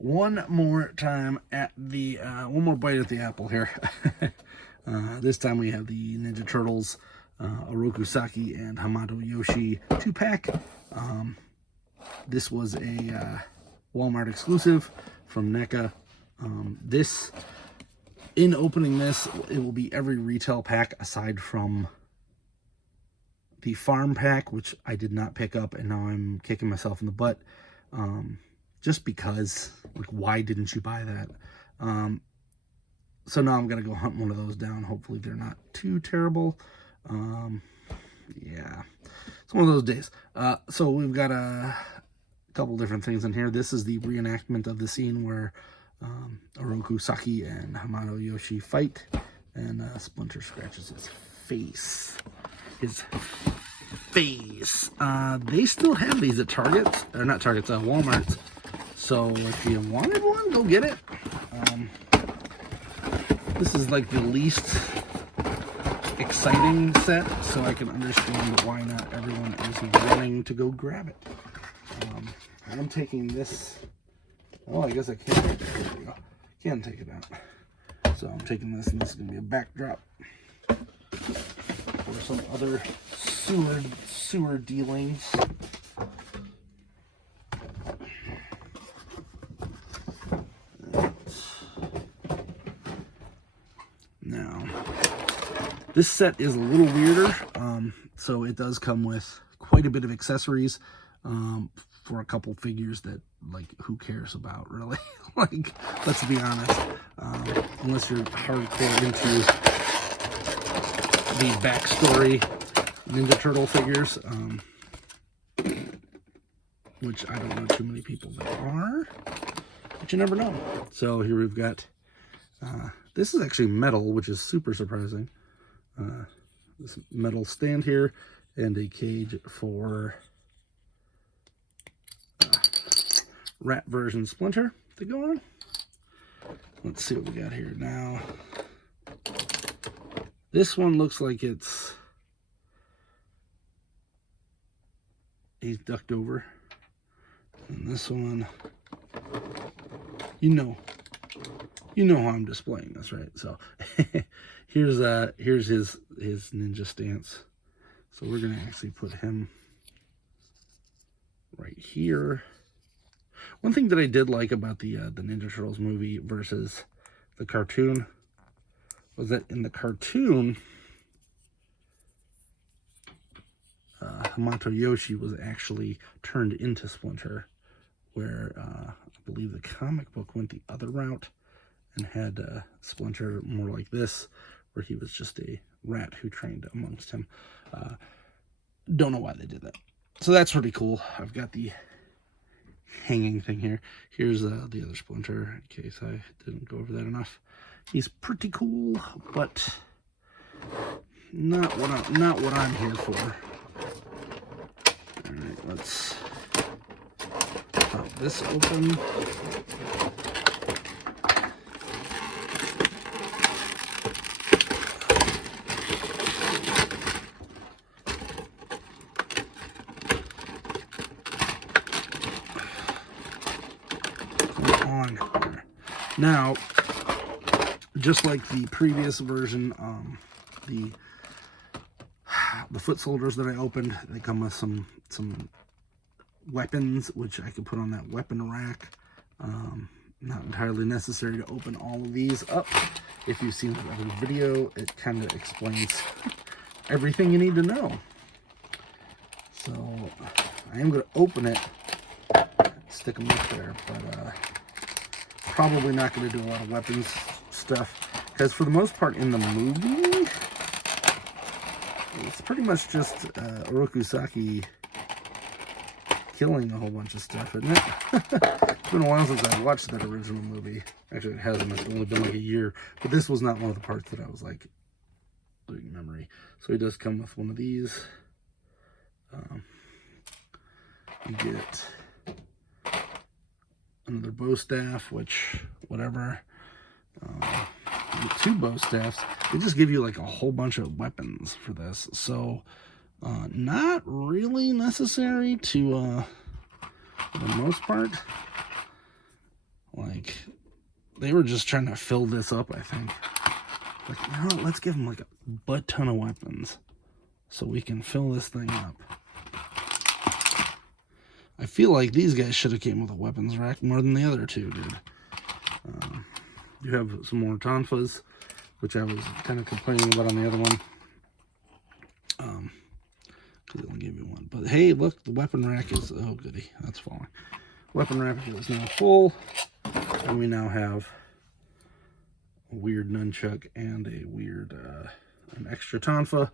one more time at the, one more bite at the apple here. This time we have the Ninja Turtles, Oroku, Saki, and Hamato Yoshi 2-pack. This was a Walmart exclusive from NECA. In opening this, it will be every retail pack aside from the farm pack, which I did not pick up, and now I'm kicking myself in the butt. Just because, like, why didn't you buy that? So now I'm going to go hunt one of those down. Hopefully they're not too terrible. Yeah, it's one of those days. So we've got a couple different things in here. This is the reenactment of the scene where Oroku, Saki, and Hamato Yoshi fight, and Splinter scratches his face. They still have these at Targets, or not Targets, Walmart. So if you wanted one, go get it. This is like the least exciting set, so I can understand why not everyone is running to go grab it. I'm taking this. Oh, I guess I can't. There we go. Can't take it out. So I'm taking this, and this is going to be a backdrop for some other sewer dealings. Now, this set is a little weirder. So it does come with quite a bit of accessories for a couple figures that, like, who cares about, really? Like, let's be honest. Unless you're hardcore into the backstory Ninja Turtle figures, which I don't know too many people that are, but you never know. So here we've got, this is actually metal, which is super surprising. This metal stand here, and a cage for rat version Splinter to go on. Let's see what we got here now. This one looks like he's ducked over. And this one, you know how I'm displaying this, right? So here's his ninja stance. So we're gonna actually put him right here. One thing that I did like about the Ninja Turtles movie versus the cartoon was that in the cartoon, Hamato Yoshi was actually turned into Splinter, where I believe the comic book went the other route and had Splinter more like this, where he was just a rat who trained amongst him. Don't know why they did that. So that's pretty cool. I've got the hanging thing here. Here's the other Splinter, in case I didn't go over that enough. He's pretty cool, but not what I'm here for. All right, let's pop this open. Now, just like the previous version, the foot soldiers that I opened, they come with some weapons, which I could put on that weapon rack. Not entirely necessary to open all of these up. If you've seen the other video, it kind of explains everything you need to know. So I am going to open it, stick them up there, but probably not going to do a lot of weapons stuff, because for the most part in the movie, it's pretty much just Oroku Saki killing a whole bunch of stuff, isn't it? It's been a while since I watched that original movie. Actually, it hasn't. It's only been like a year, but this was not one of the parts that I was like doing memory. So he does come with one of these. You get another bow staff, which, whatever. Two bow staffs. They just give you like a whole bunch of weapons for this. So, not really necessary to, for the most part. like, they were just trying to fill this up, I think. Like, you know what, let's give them like a butt ton of weapons so we can fill this thing up. I feel like these guys should have came with a weapons rack more than the other two did. You have some more tonfas, which I was kind of complaining about on the other one. Because it only gave me one. But hey, look, the weapon rack is, oh goody, that's falling. Weapon rack is now full. And we now have a weird nunchuck and a weird, an extra tonfa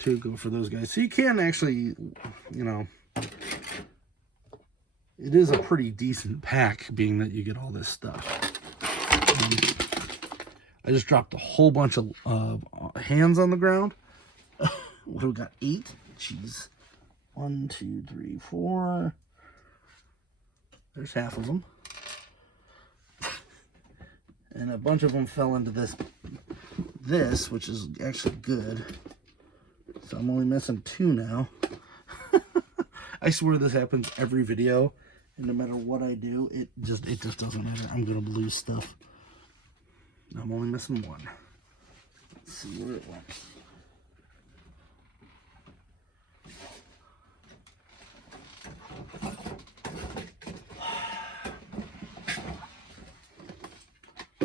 to go for those guys. So you can actually, you know, it is a pretty decent pack, being that you get all this stuff. I just dropped a whole bunch of hands on the ground. What do we got? 8? Jeez. 1, 2, 3, 4. There's half of them. And a bunch of them fell into this, which is actually good. So I'm only missing 2 now. I swear this happens every video, and no matter what I do, it just doesn't matter. I'm gonna lose stuff. I'm only missing 1. Let's see where it went.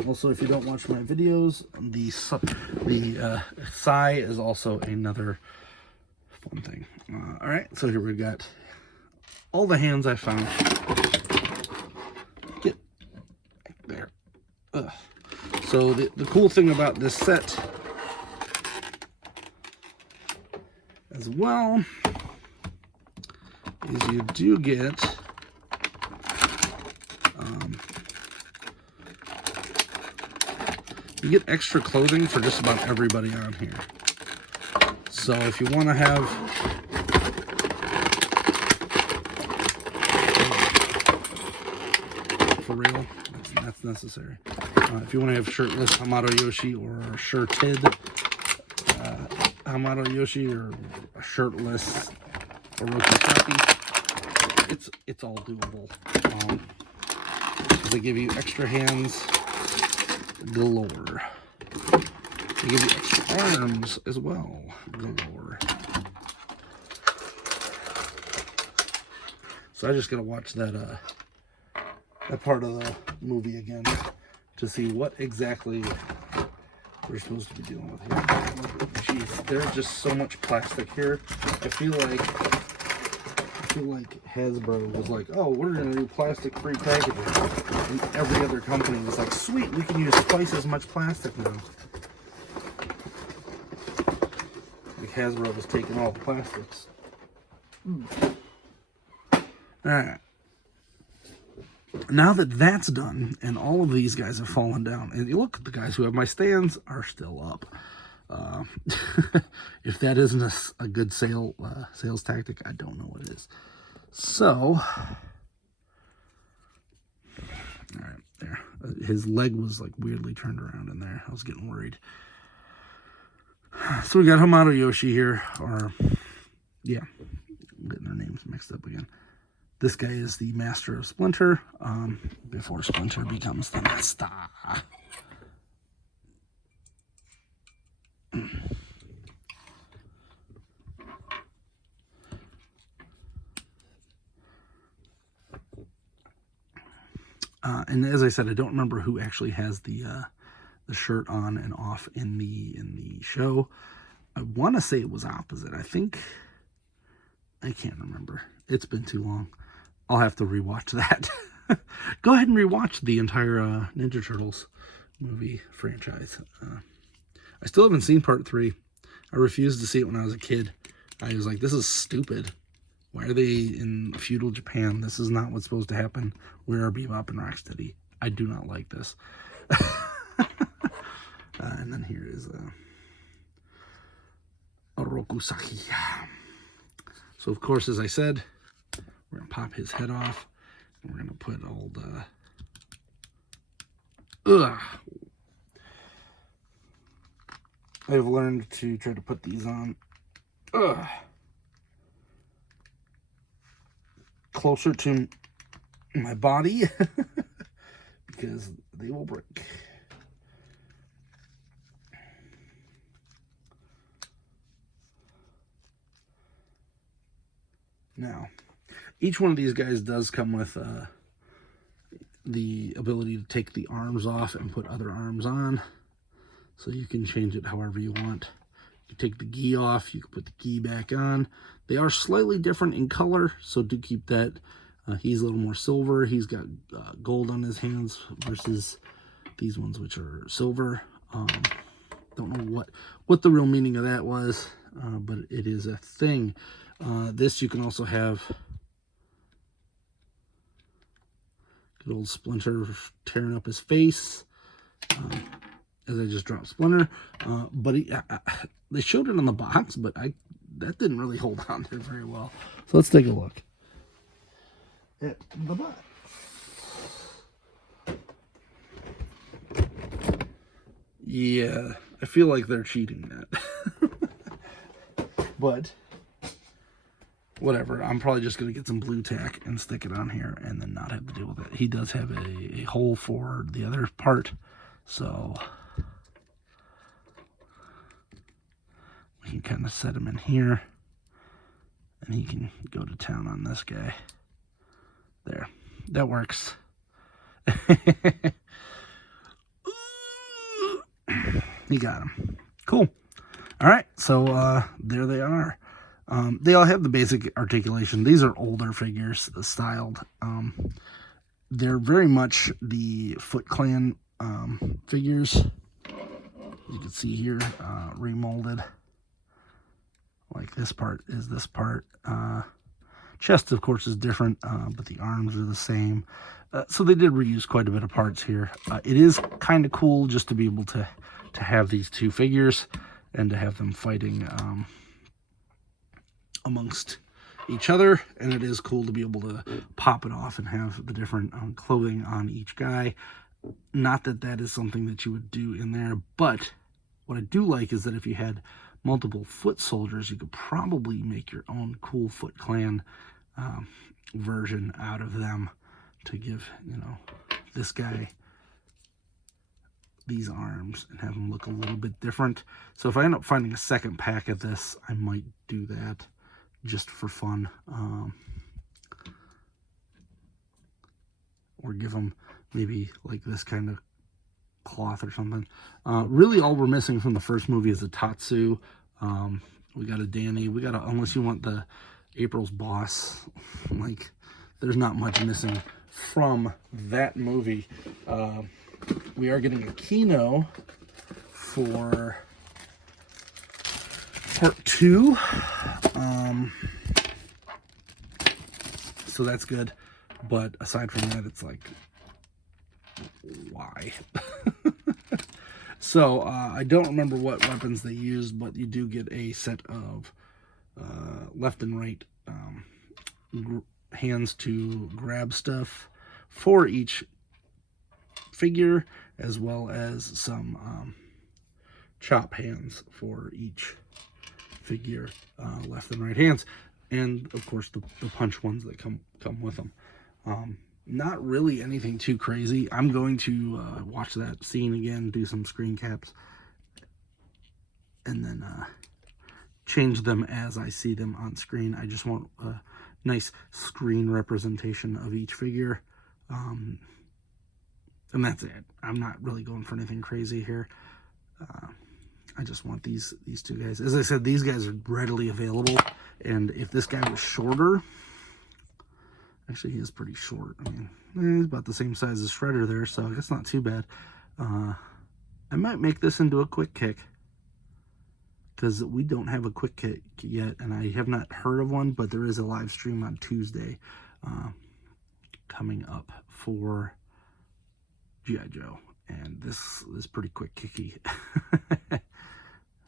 Also, if you don't watch my videos, the Sai is also another fun thing. All right, so here we've got all the hands I found. Get there. Ugh. So the cool thing about this set as well is you do get you get extra clothing for just about everybody on here. So if you want to have for real, that's necessary. If you want to have shirtless Hamato Yoshi or a shirted Hamato Yoshi or a shirtless Oroku Saki, it's all doable. They give you extra hands galore. They give you extra arms as well galore. So I just gotta watch that part of the movie again to see what exactly we're supposed to be dealing with here. Jeez, there's just so much plastic here. I feel like Hasbro was like, oh, we're gonna do plastic-free packaging, and every other company was like, sweet, we can use twice as much plastic now. Like Hasbro was taking all the plastics. All right. Now that that's done, and all of these guys have fallen down, and you look at the guys who have my stands are still up. If that isn't a good sales tactic, I don't know what it is. So, all right, there. His leg was like weirdly turned around in there. I was getting worried. So we got Hamato Yoshi here, or yeah, I'm getting their names mixed up again. This guy is the master of Splinter, before Splinter becomes the master. And as I said, I don't remember who actually has the shirt on and off in the show. I want to say it was opposite. I can't remember. It's been too long. I'll have to rewatch that. Go ahead and rewatch the entire Ninja Turtles movie franchise. I still haven't seen part 3. I refused to see it when I was a kid. I was like, this is stupid. Why are they in feudal Japan? This is not what's supposed to happen. Where are Bebop and Rocksteady? I do not like this. And then here is Oroku Saki. So, of course, as I said, we're going to pop his head off. And we're going to put all the... I've learned to try to put these on closer to my body because they will break. Now, each one of these guys does come with the ability to take the arms off and put other arms on. So you can change it however you want. You take the gi off, you can put the gi back on. They are slightly different in color, so do keep that. He's a little more silver. He's got gold on his hands versus these ones, which are silver. Don't know what the real meaning of that was, but it is a thing. This you can also have good old Splinter tearing up his face. As I just dropped Splinter, but they showed it on the box, but that didn't really hold on there very well. So let's take a look at the box. Yeah, I feel like they're cheating that. But whatever, I'm probably just going to get some blue tack and stick it on here and then not have to deal with it. He does have a hole for the other part, so we can kind of set him in here, and he can go to town on this guy. There, that works. He got him. Cool. All right, so there they are. They all have the basic articulation. These are older figures, styled. They're very much the Foot Clan figures. You can see here, remolded. Like this part is this part. Chest, of course, is different, but the arms are the same. So they did reuse quite a bit of parts here. It is kind of cool just to be able to have these two figures and to have them fighting amongst each other. And it is cool to be able to pop it off and have the different clothing on each guy. Not that that is something that you would do in there, but what I do like is that if you had multiple foot soldiers, you could probably make your own cool Foot Clan version out of them to give, you know, this guy these arms and have them look a little bit different. So if I end up finding a second pack of this, I might do that just for fun, or give them maybe like this kind of cloth or something. Really all we're missing from the first movie is a Tatsu. We got a Danny. We got a, unless you want the April's boss, like there's not much missing from that movie. We are getting a Kino for part 2. So that's good. But aside from that, it's like, why? So I don't remember what weapons they used, but you do get a set of left and right hands to grab stuff for each figure, as well as some chop hands for each figure, left and right hands, and of course the punch ones that come with them. Not really anything too crazy. I'm going to watch that scene again, do some screen caps, and then change them as I see them on screen. I just want a nice screen representation of each figure. And that's it. I'm not really going for anything crazy here. I just want these two guys. As I said, these guys are readily available. And if this guy was shorter, actually he is pretty short. I mean, he's about the same size as Shredder there, so that's not too bad. I might make this into a quick kick, because we don't have a quick kick yet, and I have not heard of one, but there is a live stream on Tuesday coming up for G.I. Joe, and this is pretty quick kicky.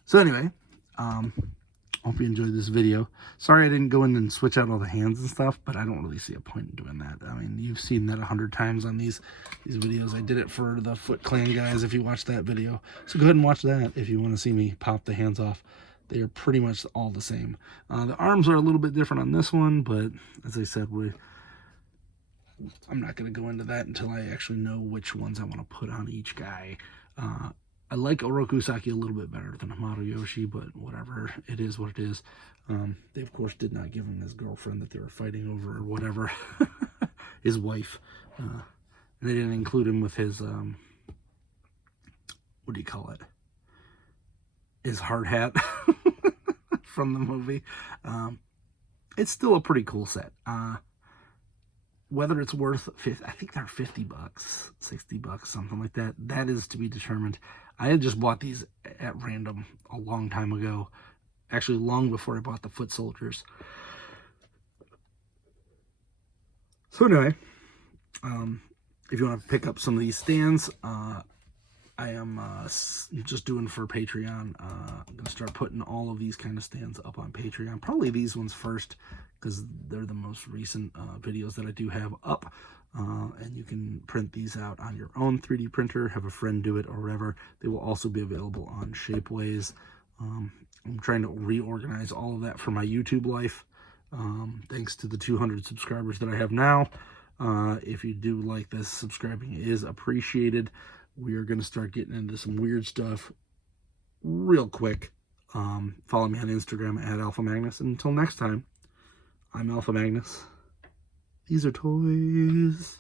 So anyway, hope you enjoyed this video. Sorry I didn't go in and switch out all the hands and stuff, but I don't really see a point in doing that. I mean, you've seen that 100 times on these videos. I did it for the Foot Clan guys, if you watched that video. So go ahead and watch that if you want to see me pop the hands off. They are pretty much all the same. The arms are a little bit different on this one, but as I said, I'm not going to go into that until I actually know which ones I want to put on each guy. I like Oroku Saki a little bit better than Hamato Yoshi, but whatever. It is what it is. They, of course, did not give him his girlfriend that they were fighting over or whatever. His wife. And they didn't include him with his, what do you call it? His hard hat from the movie. It's still a pretty cool set. Whether it's worth, I think they're $50, $60, something like that. That is to be determined. I had just bought these at random a long time ago. Actually, long before I bought the foot soldiers. So anyway, if you want to pick up some of these stands, I am just doing for Patreon. I'm going to start putting all of these kind of stands up on Patreon. Probably these ones first, because they're the most recent videos that I do have up. And you can print these out on your own 3D printer, have a friend do it or whatever. They will also be available on Shapeways. I'm trying to reorganize all of that for my YouTube life. Thanks to the 200 subscribers that I have now. If you do like this, subscribing is appreciated. We are going to start getting into some weird stuff real quick. Follow me on Instagram at Alpha Magnus. And until next time, I'm Alpha Magnus. These are toys.